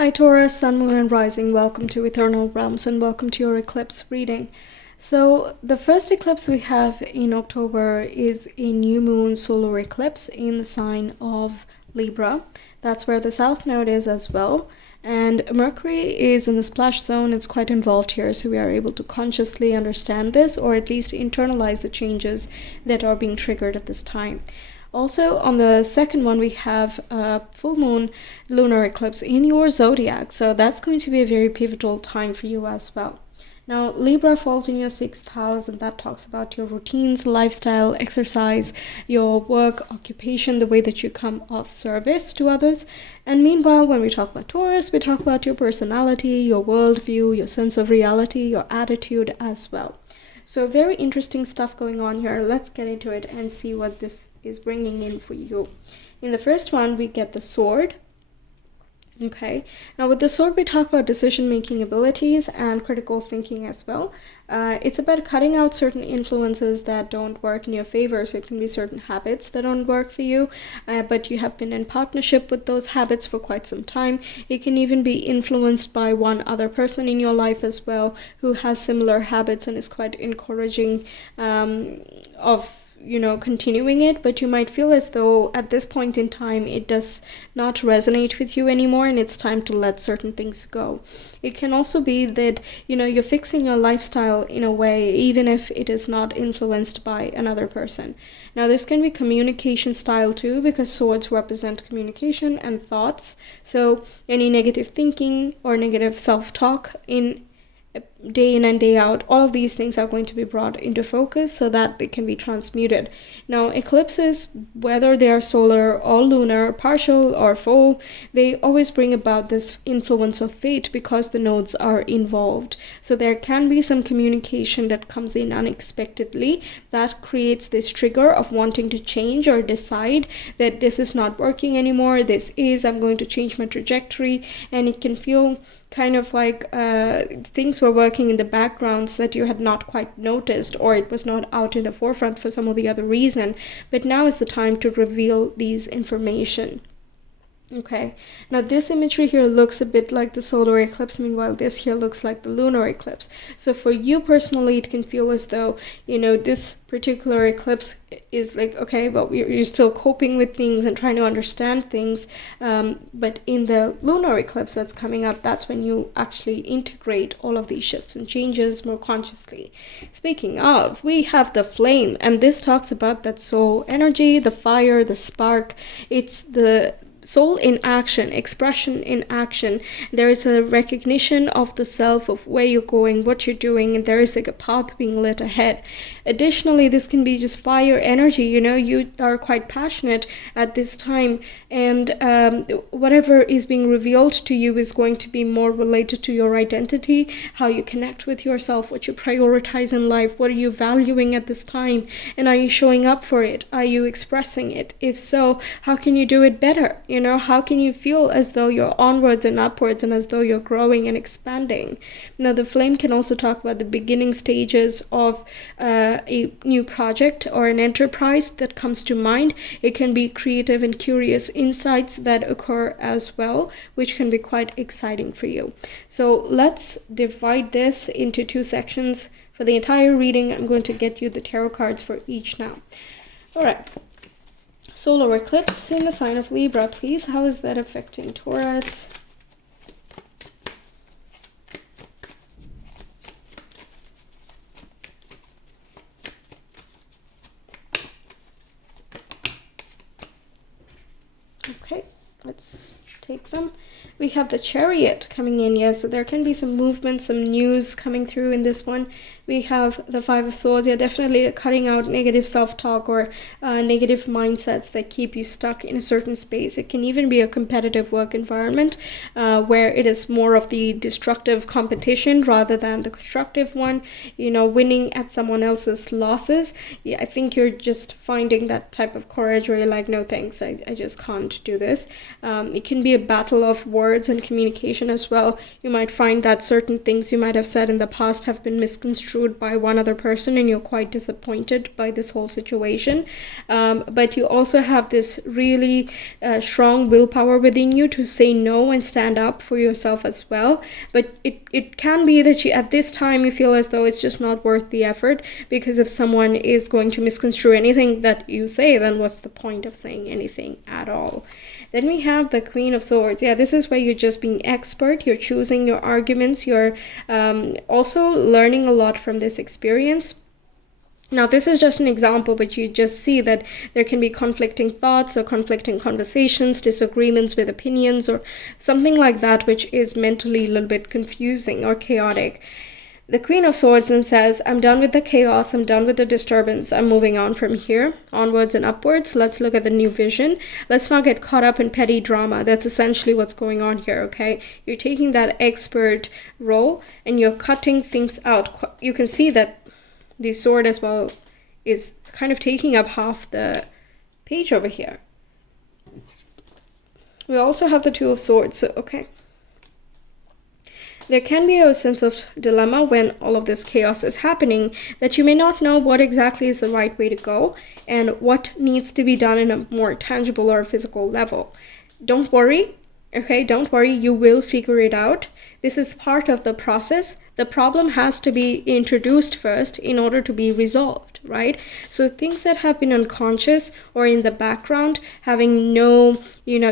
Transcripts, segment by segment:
Hi Taurus, Sun, Moon and Rising, welcome to Ethernal Realms and welcome to your eclipse reading. So the first eclipse we have in October is a new moon solar eclipse in the sign of Libra. That's where the south node is as well. And Mercury is in the splash zone. It's quite involved here, so we are able to consciously understand this, or at least internalize the changes that are being triggered at this time. Also, on the second one, we have a full moon lunar eclipse in your zodiac, so that's going to be a very pivotal time for you as well. Now, Libra falls in your 6th house, and that talks about your routines, lifestyle, exercise, your work, occupation, the way that you come of service to others. And meanwhile, when we talk about Taurus, we talk about your personality, your worldview, your sense of reality, your attitude as well. So very interesting stuff going on here. Let's get into it and see what this is bringing in for you. In the first one, we get the sword. Okay, now with the sword, we talk about decision-making abilities and critical thinking as well. It's about cutting out certain influences that don't work in your favor. So it can be certain habits that don't work for you, but you have been in partnership with those habits for quite some time. It can even be influenced by one other person in your life as well who has similar habits and is quite encouraging of continuing it, but you might feel as though at this point in time it does not resonate with you anymore and it's time to let certain things go. It can also be that you're fixing your lifestyle in a way even if it is not influenced by another person. Now this can be communication style too, because swords represent communication and thoughts, so any negative thinking or negative self-talk in day in and day out, all of these things are going to be brought into focus so that they can be transmuted. Now eclipses, whether they are solar or lunar, partial or full, they always bring about this influence of fate because the nodes are involved. So there can be some communication that comes in unexpectedly that creates this trigger of wanting to change or decide that this is not working anymore, I'm going to change my trajectory. And it can feel kind of like things were working in the backgrounds that you had not quite noticed, or it was not out in the forefront for some of the other reason, but now is the time to reveal these information. Okay, now this imagery here looks a bit like the solar eclipse, meanwhile this here looks like the lunar eclipse. So for you personally, it can feel as though, this particular eclipse is like, okay, but you're still coping with things and trying to understand things. But in the lunar eclipse that's coming up, that's when you actually integrate all of these shifts and changes more consciously. Speaking of, we have the flame, and this talks about that soul energy, the fire, the spark. It's the soul in action, expression in action. There is a recognition of the self, of where you're going, what you're doing, and there is like a path being lit ahead. Additionally, this can be just fire energy. You are quite passionate at this time, and whatever is being revealed to you is going to be more related to your identity, how you connect with yourself, what you prioritize in life, what are you valuing at this time, and are you showing up for it? Are you expressing it? If so, how can you do it better? How can you feel as though you're onwards and upwards and as though you're growing and expanding? Now, the flame can also talk about the beginning stages of a new project or an enterprise that comes to mind. It can be creative and curious insights that occur as well, which can be quite exciting for you. So let's divide this into two sections. For the entire reading, I'm going to get you the tarot cards for each now. All right. Solar eclipse in the sign of Libra, please. How is that affecting Taurus? Okay, let's take them. We have the Chariot coming in, so there can be some movement, some news coming through in this one. We have the Five of Swords, definitely cutting out negative self-talk or negative mindsets that keep you stuck in a certain space. It can even be a competitive work environment where it is more of the destructive competition rather than the constructive one, winning at someone else's losses. I think you're just finding that type of courage where you're like, no thanks, I just can't do this. It can be a battle of words and communication as well. You might find that certain things you might have said in the past have been misconstrued by one other person, and you're quite disappointed by this whole situation. But you also have this really strong willpower within you to say no and stand up for yourself as well. But it can be that you, at this time, you feel as though it's just not worth the effort, because if someone is going to misconstrue anything that you say, then what's the point of saying anything at all? Then we have the Queen of Swords. Yeah, this is where you're just being expert. You're choosing your arguments. You're also learning a lot from this experience. Now, this is just an example, but you just see that there can be conflicting thoughts or conflicting conversations, disagreements with opinions, or something like that, which is mentally a little bit confusing or chaotic. The Queen of Swords then says, I'm done with the chaos, I'm done with the disturbance, I'm moving on from here, onwards and upwards. Let's look at the new vision. Let's not get caught up in petty drama. That's essentially what's going on here, okay? You're taking that expert role and you're cutting things out. You can see that the sword as well is kind of taking up half the page over here. We also have the Two of Swords, so okay. There can be a sense of dilemma when all of this chaos is happening, that you may not know what exactly is the right way to go and what needs to be done in a more tangible or physical level. Don't worry, okay? Don't worry, you will figure it out. This is part of the process. The problem has to be introduced first in order to be resolved, right? So things that have been unconscious or in the background, having no,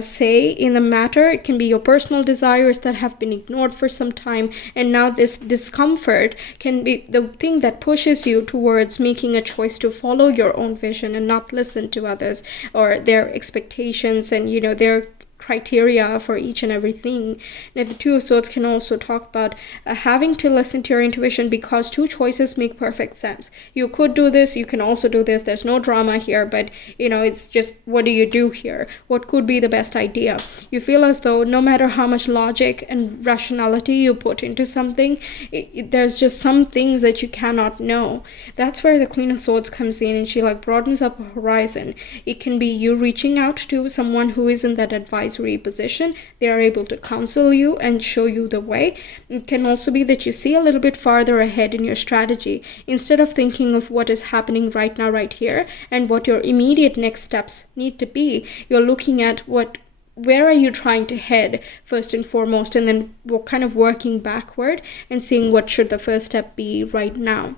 say in the matter, it can be your personal desires that have been ignored for some time, and now this discomfort can be the thing that pushes you towards making a choice to follow your own vision and not listen to others or their expectations and, their criteria for each and everything. Now, the Two of Swords can also talk about having to listen to your intuition, because two choices make perfect sense. You could do this, you can also do this. There's no drama here, but it's just, what do you do here? What could be the best idea? You feel as though no matter how much logic and rationality you put into something, there's just some things that you cannot know. That's where the Queen of Swords comes in, and she broadens up a horizon. It can be you reaching out to someone who is in that advisory position. They are able to counsel you and show you the way. It can also be that you see a little bit farther ahead in your strategy. Instead of thinking of what is happening right now, right here, and what your immediate next steps need to be, you're looking at where are you trying to head first and foremost, and then we're kind of working backward and seeing what should the first step be right now.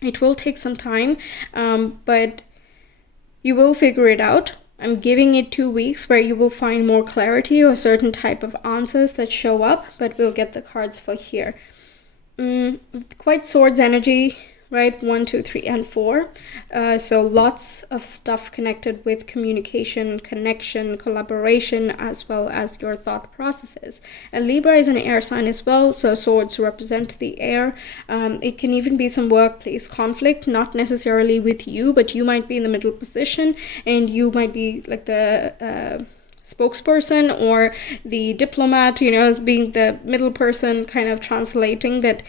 It will take some time, but you will figure it out. I'm giving it 2 weeks where you will find more clarity or certain type of answers that show up, but we'll get the cards for here. Quite swords energy, right? 1, 2, 3, and 4. So lots of stuff connected with communication, connection, collaboration, as well as your thought processes. And Libra is an air sign as well, so swords represent the air. It can even be some workplace conflict, not necessarily with you, but you might be in the middle position, and you might be like the spokesperson or the diplomat, as being the middle person, kind of translating that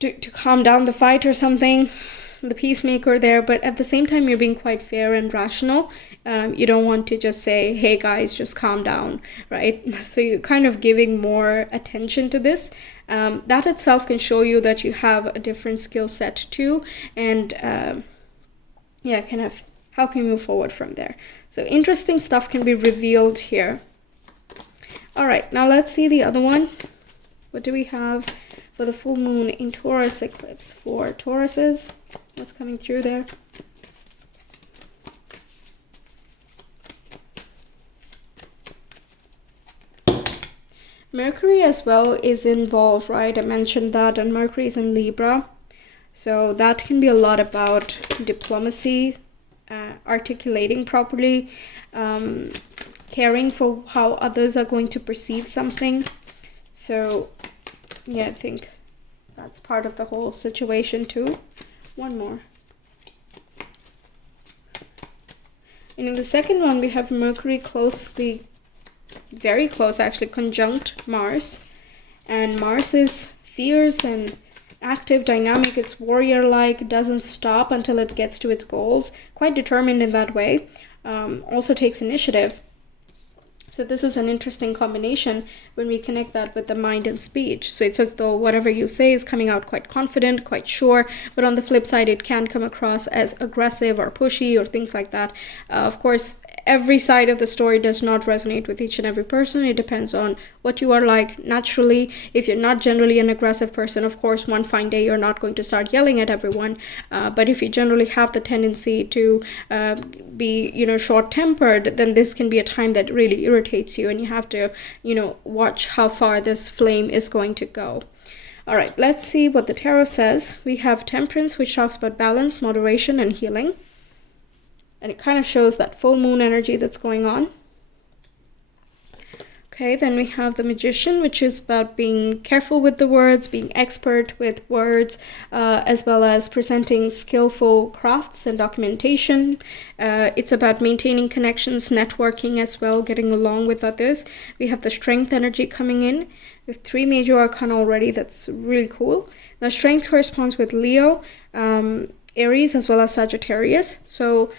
to calm down the fight or something, the peacemaker there. But at the same time, you're being quite fair and rational. You don't want to just say, hey guys, just calm down, right? So you're kind of giving more attention to this. That itself can show you that you have a different skill set too, and kind of how can you move forward from there. So interesting stuff can be revealed here. All right, now let's see the other one. What do we have for the full moon in Taurus eclipse for Tauruses? What's coming through there? Mercury as well is involved, right? I mentioned that, and Mercury is in Libra. So that can be a lot about diplomacy, articulating properly, caring for how others are going to perceive something. So yeah, I think that's part of the whole situation too. One more. And in the second one, we have Mercury very close actually, conjunct Mars. And Mars is fierce and active, dynamic. It's warrior-like, doesn't stop until it gets to its goals. Quite determined in that way. Also takes initiative. So this is an interesting combination when we connect that with the mind and speech. So it's as though whatever you say is coming out quite confident, quite sure, but on the flip side, it can come across as aggressive or pushy or things like that. Of course, every side of the story does not resonate with each and every person. It depends on what you are like naturally. If you're not generally an aggressive person, of course, one fine day you're not going to start yelling at everyone. But if you generally have the tendency to be, short-tempered, then this can be a time that really irritates you, and you have to, watch how far this flame is going to go. All right, let's see what the tarot says. We have Temperance, which talks about balance, moderation, and healing. And it kind of shows that full moon energy that's going on. Okay, then we have the Magician, which is about being careful with the words, being expert with words, as well as presenting skillful crafts and documentation. It's about maintaining connections, networking as well, getting along with others. We have the Strength energy coming in with 3 major arcana already. That's really cool. Now, Strength corresponds with Leo, Aries, as well as Sagittarius. So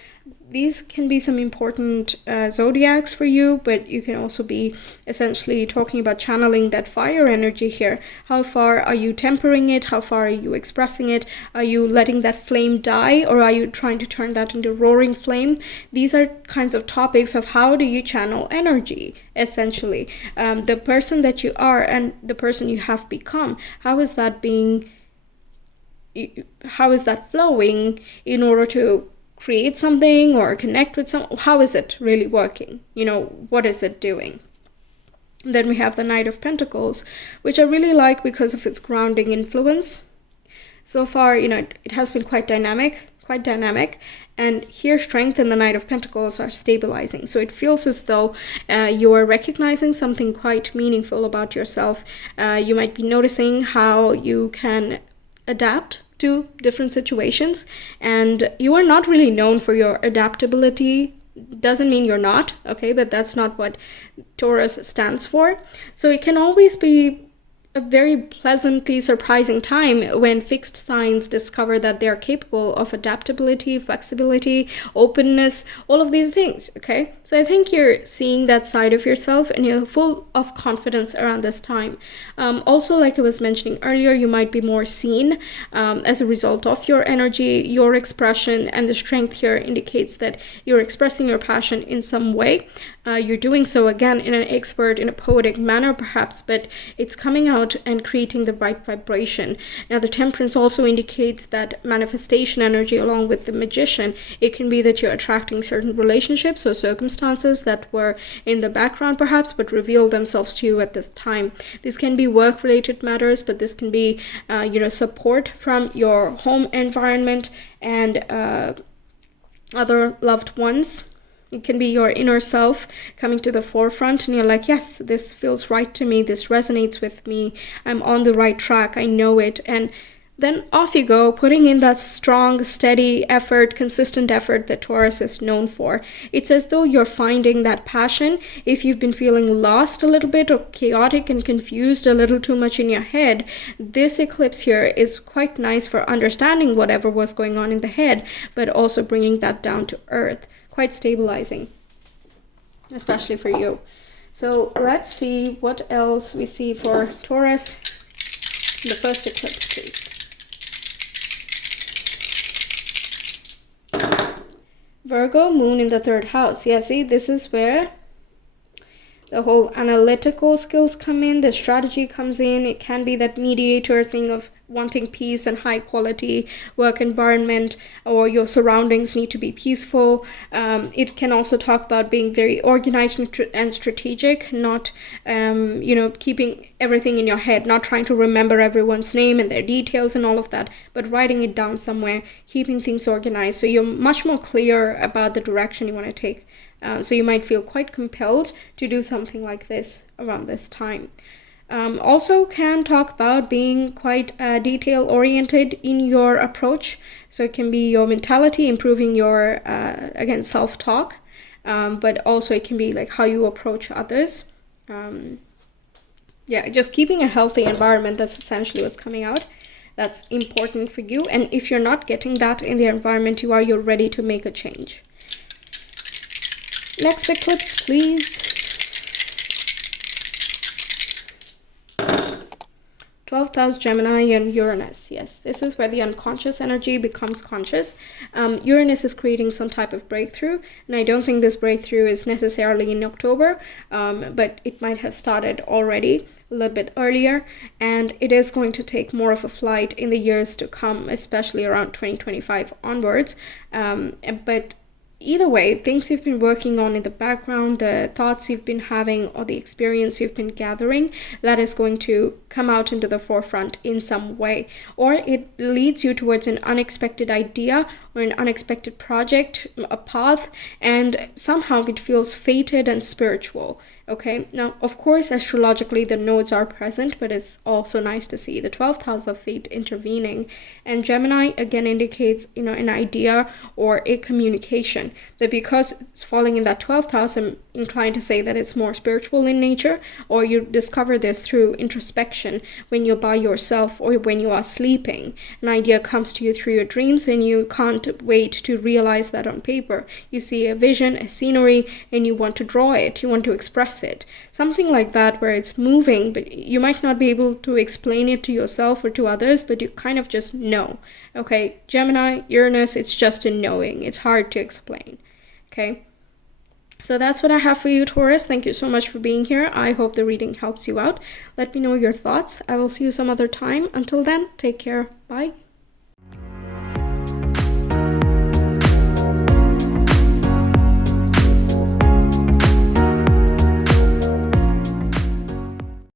these can be some important zodiacs for you, but you can also be essentially talking about channeling that fire energy here. How far are you tempering it? How far are you expressing it? Are you letting that flame die, or are you trying to turn that into roaring flame? These are kinds of topics of how do you channel energy, essentially. The person that you are and the person you have become, how is that flowing in order to create something or connect with someone? How is it really working? What is it doing? And then we have the Knight of Pentacles, which I really like because of its grounding influence. So far, it has been quite dynamic. And here, Strength and the Knight of Pentacles are stabilizing. So it feels as though you are recognizing something quite meaningful about yourself. You might be noticing how you can adapt to different situations, and you are not really known for your adaptability. Doesn't mean you're not, okay, but that's not what Taurus stands for. So it can always be a very pleasantly surprising time when fixed signs discover that they're capable of adaptability, flexibility, openness, all of these things, okay? So I think you're seeing that side of yourself, and you're full of confidence around this time. Also, like I was mentioning earlier, you might be more seen as a result of your energy, your expression, and the Strength here indicates that you're expressing your passion in some way. You're doing so, again, in a poetic manner, perhaps, but it's coming out and creating the right vibration. Now, the Temperance also indicates that manifestation energy along with the Magician. It can be that you're attracting certain relationships or circumstances that were in the background, perhaps, but reveal themselves to you at this time. This can be work-related matters, but this can be, support from your home environment and other loved ones. It can be your inner self coming to the forefront, and you're like, yes, this feels right to me. This resonates with me. I'm on the right track. I know it. And then off you go, putting in that strong, steady effort, consistent effort that Taurus is known for. It's as though you're finding that passion. If you've been feeling lost a little bit or chaotic and confused a little too much in your head, this eclipse here is quite nice for understanding whatever was going on in the head, but also bringing that down to earth. Quite stabilizing, especially for you. So let's see what else we see for Taurus. The first eclipse, please. Virgo, moon in the 3rd house. Yeah, see, this is where the whole analytical skills come in, the strategy comes in. It can be that mediator thing of wanting peace and high quality work environment, or your surroundings need to be peaceful. It can also talk about being very organized and strategic, not keeping everything in your head, not trying to remember everyone's name and their details and all of that, but writing it down somewhere, keeping things organized so you're much more clear about the direction you want to take. So you might feel quite compelled to do something like this around this time. Also can talk about being quite detail-oriented in your approach. So it can be your mentality, improving your, again, self-talk, but also it can be like how you approach others. Just keeping a healthy environment, that's essentially what's coming out. That's important for you. And if you're not getting that in the environment you're ready to make a change. Next eclipse, please. 12th house, Gemini and Uranus. Yes, this is where the unconscious energy becomes conscious. Uranus is creating some type of breakthrough, and I don't think this breakthrough is necessarily in October, but it might have started already a little bit earlier, and it is going to take more of a flight in the years to come, especially around 2025 onwards. But either way, things you've been working on in the background, the thoughts you've been having, or the experience you've been gathering, that is going to come out into the forefront in some way. Or it leads you towards an unexpected idea or an unexpected project, a path, and somehow it feels fated and spiritual. Okay, now of course astrologically the nodes are present, but it's also nice to see the 12th house of fate intervening. And Gemini again indicates, an idea or a communication, but because it's falling in that 12th house, I'm inclined to say that it's more spiritual in nature, or you discover this through introspection when you're by yourself or when you are sleeping. An idea comes to you through your dreams and you can't wait to realize that on paper. You see a vision, a scenery, and you want to draw it, you want to express it. Something like that, where it's moving, but you might not be able to explain it to yourself or to others, but you kind of just know. Okay, Gemini, Uranus, it's just a knowing. It's hard to explain. Okay, so that's what I have for you, Taurus. Thank you so much for being here. I hope the reading helps you out. Let me know your thoughts. I will see you some other time. Until then, take care. Bye.